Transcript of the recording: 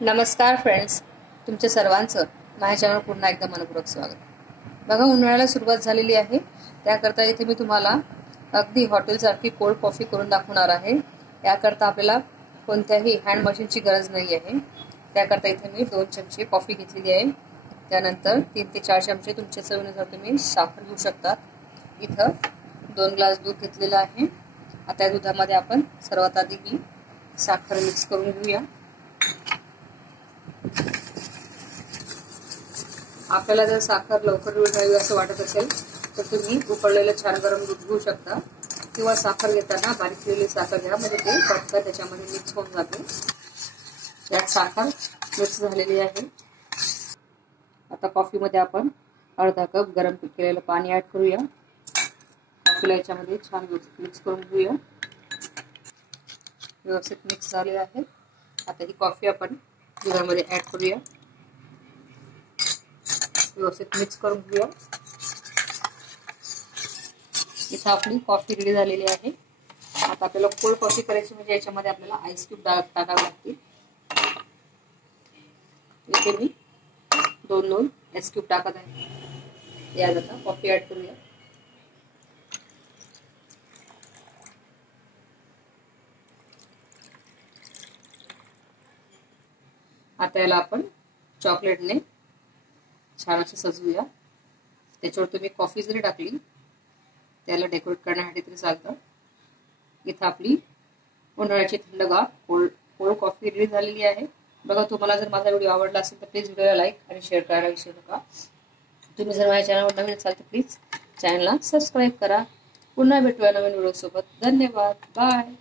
नमस्कार फ्रेंड्स, तुमच्या सर्वांचं माझ्या चॅनल पुन्हा एकदा मनपूर्वक स्वागत. बघा, उन्हाळ्याला सुरुवात झालेली आहे. त्याकरता इथे मी तुम्हाला अगदी हॉटेलसारखी कोल्ड कॉफी करून दाखवणार आहे. याकरता आपल्याला कोणत्याही हँड मशीनची गरज नाही आहे. त्याकरता इथे मी 2 चमचे कॉफी घेतलेली आहे. त्यानंतर 3 ते 4 चमचे तुमच्या चवीनुसार तुम्ही साखर घेऊ शकता. इथं 2 ग्लास दूध घेतलेलं आहे. आता या दुधामध्ये आपण सर्वात आधी ही साखर मिक्स करून घेऊया. आपल्याला जर साखर लवकर विरघळावी असं वाटत असेल तर तुम्ही उकळलेलं छान गरम दूध घेऊ शकता, किंवा साखर घेताना बारीक केलेली साखर घ्या, म्हणजे ते पटकन त्याच्यामध्ये मिक्स होऊन जाते. यात साखर मिक्स झालेली आहे. आता कॉफीमध्ये आपण अर्धा कप गरम केलेलं पाणी ऍड करूया. कॉफीला याच्यामध्ये छान मिक्स करून घेऊया. व्यवस्थित मिक्स झाले आहे. आता ही कॉफी आपण दुधामध्ये ऍड करूया. व्यवस्थित मिक्स करून घेऊया. इथं आपली कॉफी रेडी झालेली आहे. आता आपल्याला कोल्ड कॉफी करायची, म्हणजे याच्यामध्ये आपल्याला आईस क्यूब टाकावे लागतील. इथे मी 2 आईस क्यूब टाकत आहे. यात आता कॉफी ऍड करूया. आता याला आपण चॉकलेटने छान असं सजवूया. त्याच्यावर तुम्ही कॉफी जरी टाकली त्याला डेकोरेट करण्यासाठी तरी चालतं. इथं आपली उन्हाळ्याची थंडगार कोल्ड कॉफी रेडी झालेली आहे. बघा, तुम्हाला जर माझा व्हिडिओ आवडला असेल तर प्लीज व्हिडिओला लाईक आणि शेअर करायला विसरू नका. तुम्ही जर माझ्या चॅनलवर नवीन असाल तर प्लीज चॅनलला सबस्क्राईब करा. पुन्हा भेटूया नवीन व्हिडिओ सोबत. धन्यवाद. बाय.